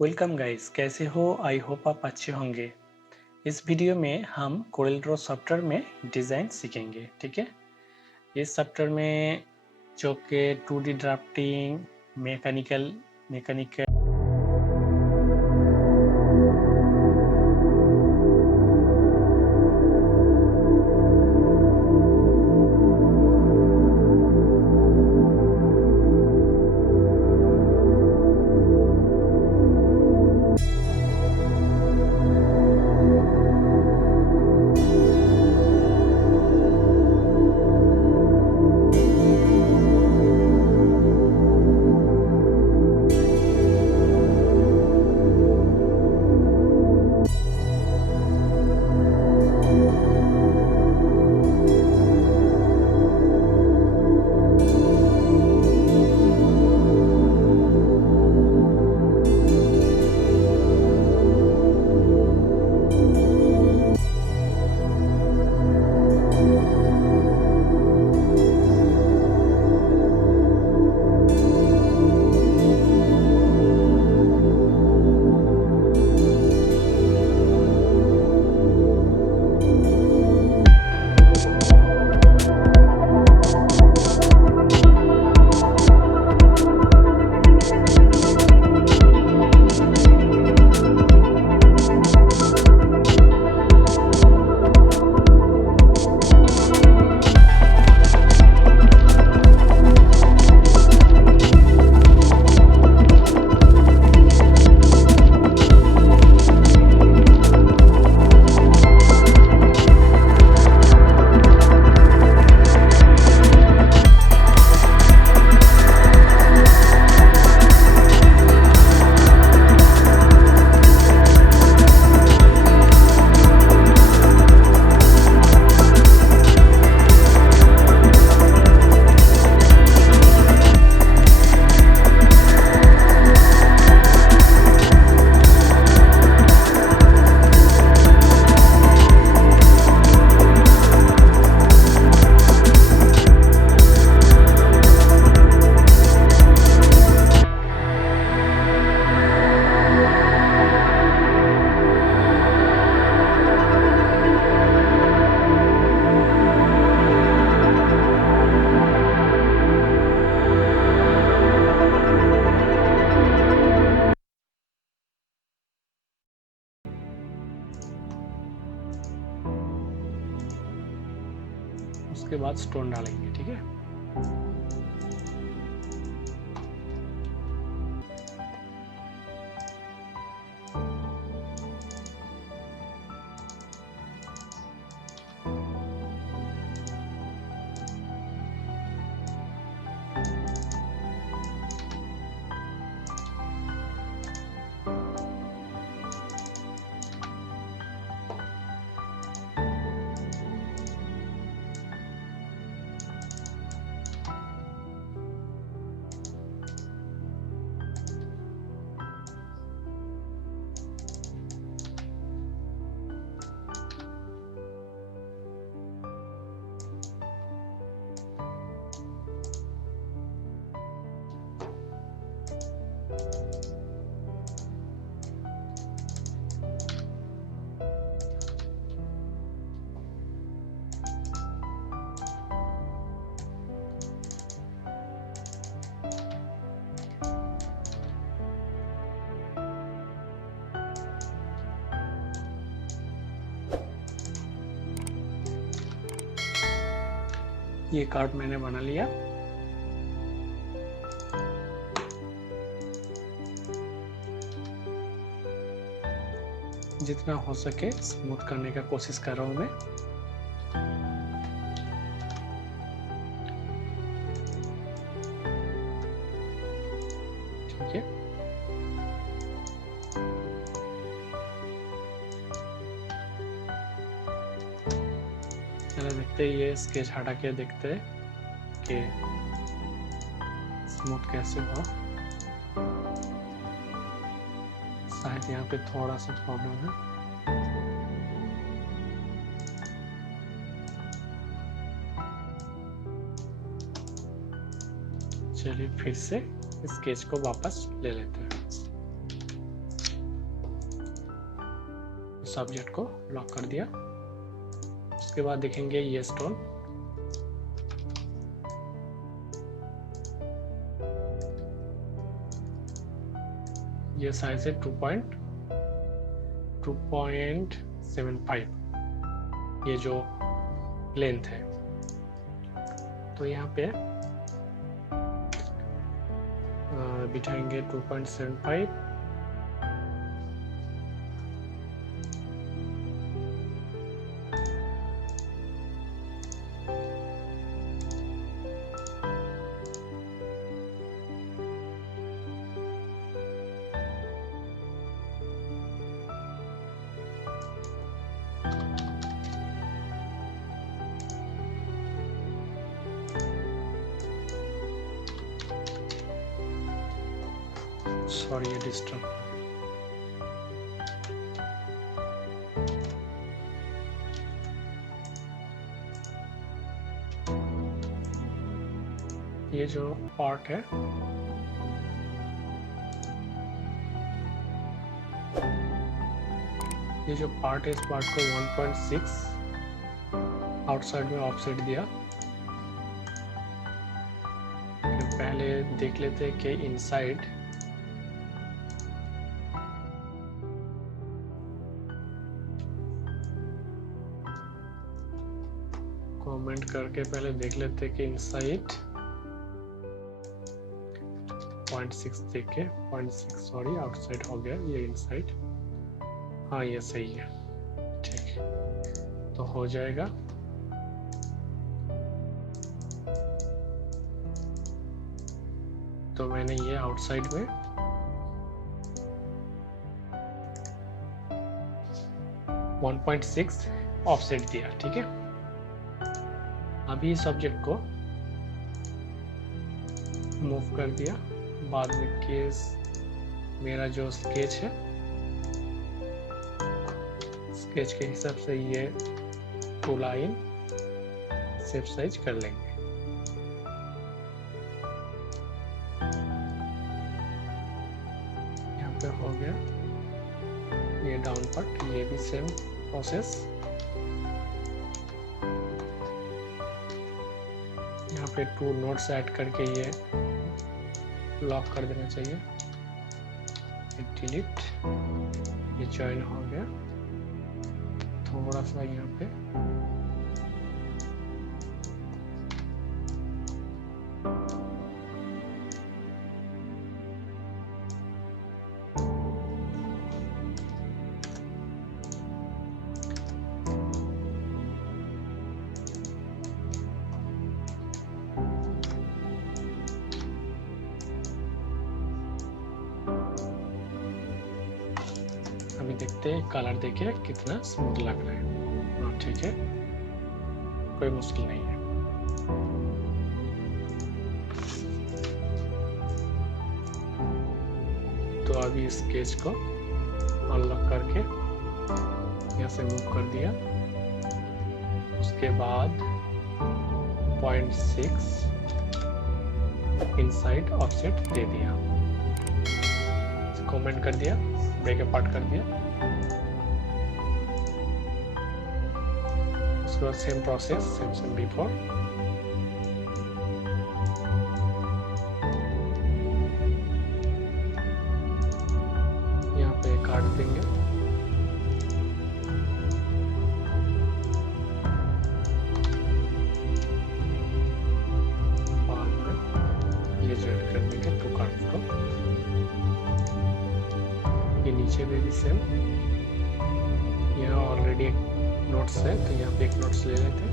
Welcome guys, कैसे हो? I hope आप अच्छे होंगे। इस वीडियो में हम coreldraw सॉफ्टवेयर में डिज़ाइन सीखेंगे, ठीक है। इस सॉफ्टवेयर में जो कि 2D ड्राफ्टिंग, मैकेनिकल उसके बाद स्टोन डालेंगे, ठीक है। ये कार्ड मैंने बना लिया। जितना हो सके स्मूथ करने का कोशिश कर रहा हूँ मैं। ठीक है, चलो देखते हैं, ये स्केच हटा के देखते हैं कि स्मूथ कैसे हुआ। शायद यहाँ पे थोड़ा सा प्रॉब्लम है। चलिए फिर से स्केच को वापस ले लेते हैं। ऑब्जेक्ट को लॉक कर दिया। उसके बाद देखेंगे ये स्टोन, ये साइज है 2.75, ये जो लेंथ है। तो यहाँ पे बिठाएंगे 2.75, सॉरी ये डिस्टर्ब। ये जो पार्ट है इस पार्ट को 1.6 आउटसाइड में ऑफसेट दिया। पहले देख लेते हैं कि इनसाइड कमेंट करके पहले देख लेते कि इनसाइड 0.6 देखे, 0.6 सॉरी आउटसाइड हो गया, ये इनसाइड, हाँ ये सही है, ठीक तो हो जाएगा। तो मैंने ये आउटसाइड में 1.6 ऑफसेट दिया, ठीक है। अभी इस ऑब्जेक्ट को मूव कर दिया। बाद में केस मेरा जो स्केच है, स्केच के हिसाब से ये 2 लाइन सेफ साइज कर लेंगे। यहाँ पे हो गया ये डाउन पार्ट, ये भी सेम प्रोसेस। यहाँ पे 2 नोट्स ऐड करके ये लॉक कर देना चाहिए। डिलीट, ये जॉइन हो गया। थोड़ा सा यहाँ पे अभी देखते हैं कलर देखिए कितना स्मूथ लग रहा है। हाँ ठीक है, कोई मुश्किल नहीं है। तो अभी स्केच को अनलॉक करके यहाँ से मूव कर दिया। उसके बाद 0.6 इनसाइड ऑफसेट दे दिया, कमेंट कर दिया, ब्रेक अपार्ट कर दिया। उसके बाद सेम प्रोसेस, सेम बिफोर। यहाँ पे काट देंगे। बाद में ये जॉइन कर देंगे 2 कार्ड्स को। ये नीचे में भी सेम, यहाँ ऑलरेडी नोट्स है तो यहाँ पे एक नोट्स ले लेते,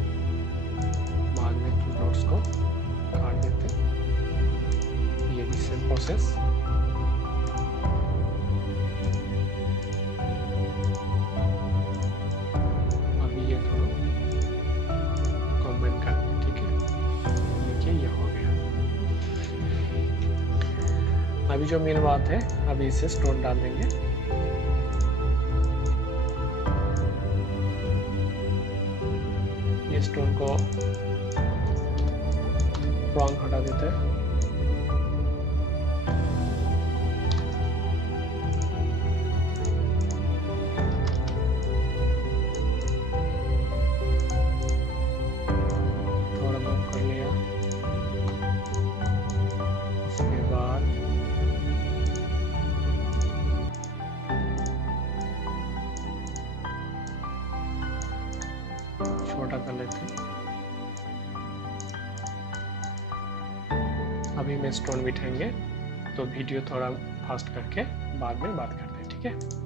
बाद में 2 नोट्स को काट देते। ये भी सेम प्रोसेस। अभी ये दोनों कॉम्बाइन कर दें, ठीक है। देखिए ये हो गया। अभी जो मेन बात है, अभी इसे स्टोन डाल देंगे। ये स्टोन को रॉन्ग हटा देते हैं। बाद छोटा कर लेते हैं। अभी मैं स्टोन बिठाएंगे, तो वीडियो थोड़ा फास्ट करके बाद में बात करते हैं, ठीक है।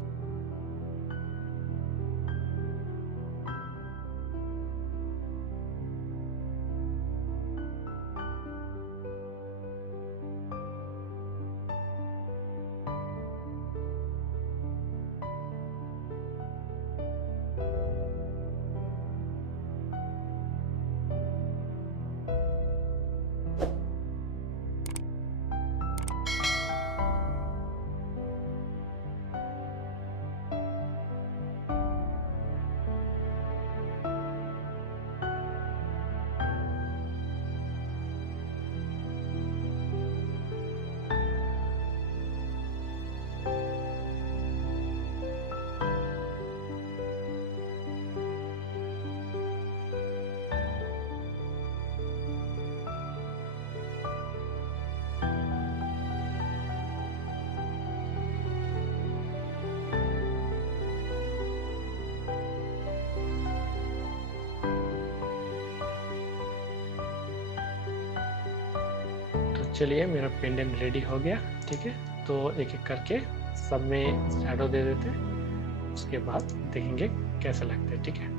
चलिए मेरा पेंडेंट रेडी हो गया, ठीक है। तो एक एक करके सब में शैडो दे देते हैं, उसके बाद देखेंगे कैसे लगते हैं, ठीक है।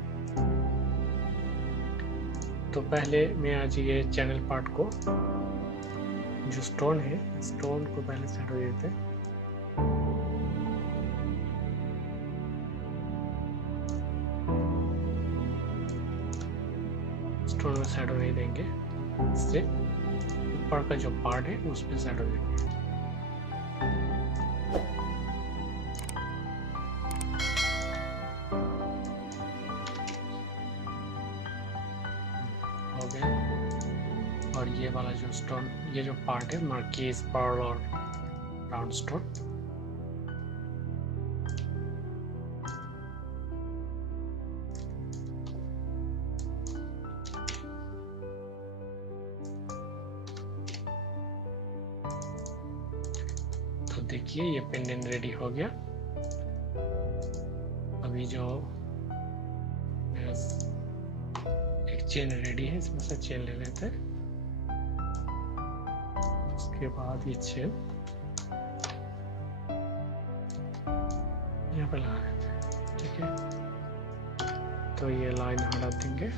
तो पहले मैं आज ये चैनल पार्ट को, जो स्टोन है, स्टोन को पहले शैडो दे देते हैं। स्टोन में शैडो नहीं देंगे, इससे ऊपर का जो पार्ट है उस पर शैडो देंगे। हो गया। और ये वाला जो स्टोन, ये जो पार्ट है मार्कीज, पर्ल और राउंड स्टोन, तो देखिए ये पेंडेंट रेडी हो गया। अभी जो मेरा एक चेन रेडी है, इसमें से चेन ले लेते हैं। उसके बाद ये चेन यहाँ पे लगा देते हैं, ठीक है। तो ये लाइन हटा देंगे।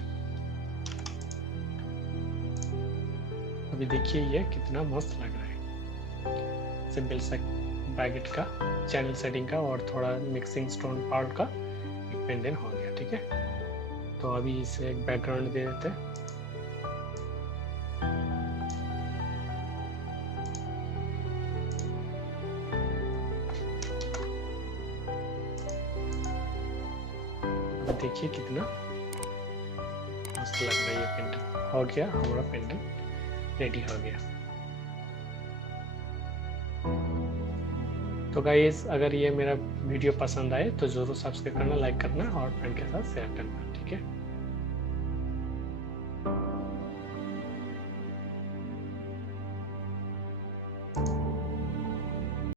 अभी देखिए ये कितना मस्त लग रहा है। सिंपल सा बैगेट का, चैनल सेटिंग का और थोड़ा मिक्सिंग स्टोन पार्ट का एक पेंडेंट हो गया, ठीक है। तो अभी इसे एक बैकग्राउंड दे देते हैं। देखिए कितना मस्त लग रहा है ये पेंडेंट। हो गया हमारा पेंडेंट रेडी हो गया। तो गाइस, अगर ये मेरा वीडियो पसंद आए तो ज़रूर सब्सक्राइब करना, लाइक करना और फ्रेंड के साथ शेयर करना, ठीक है।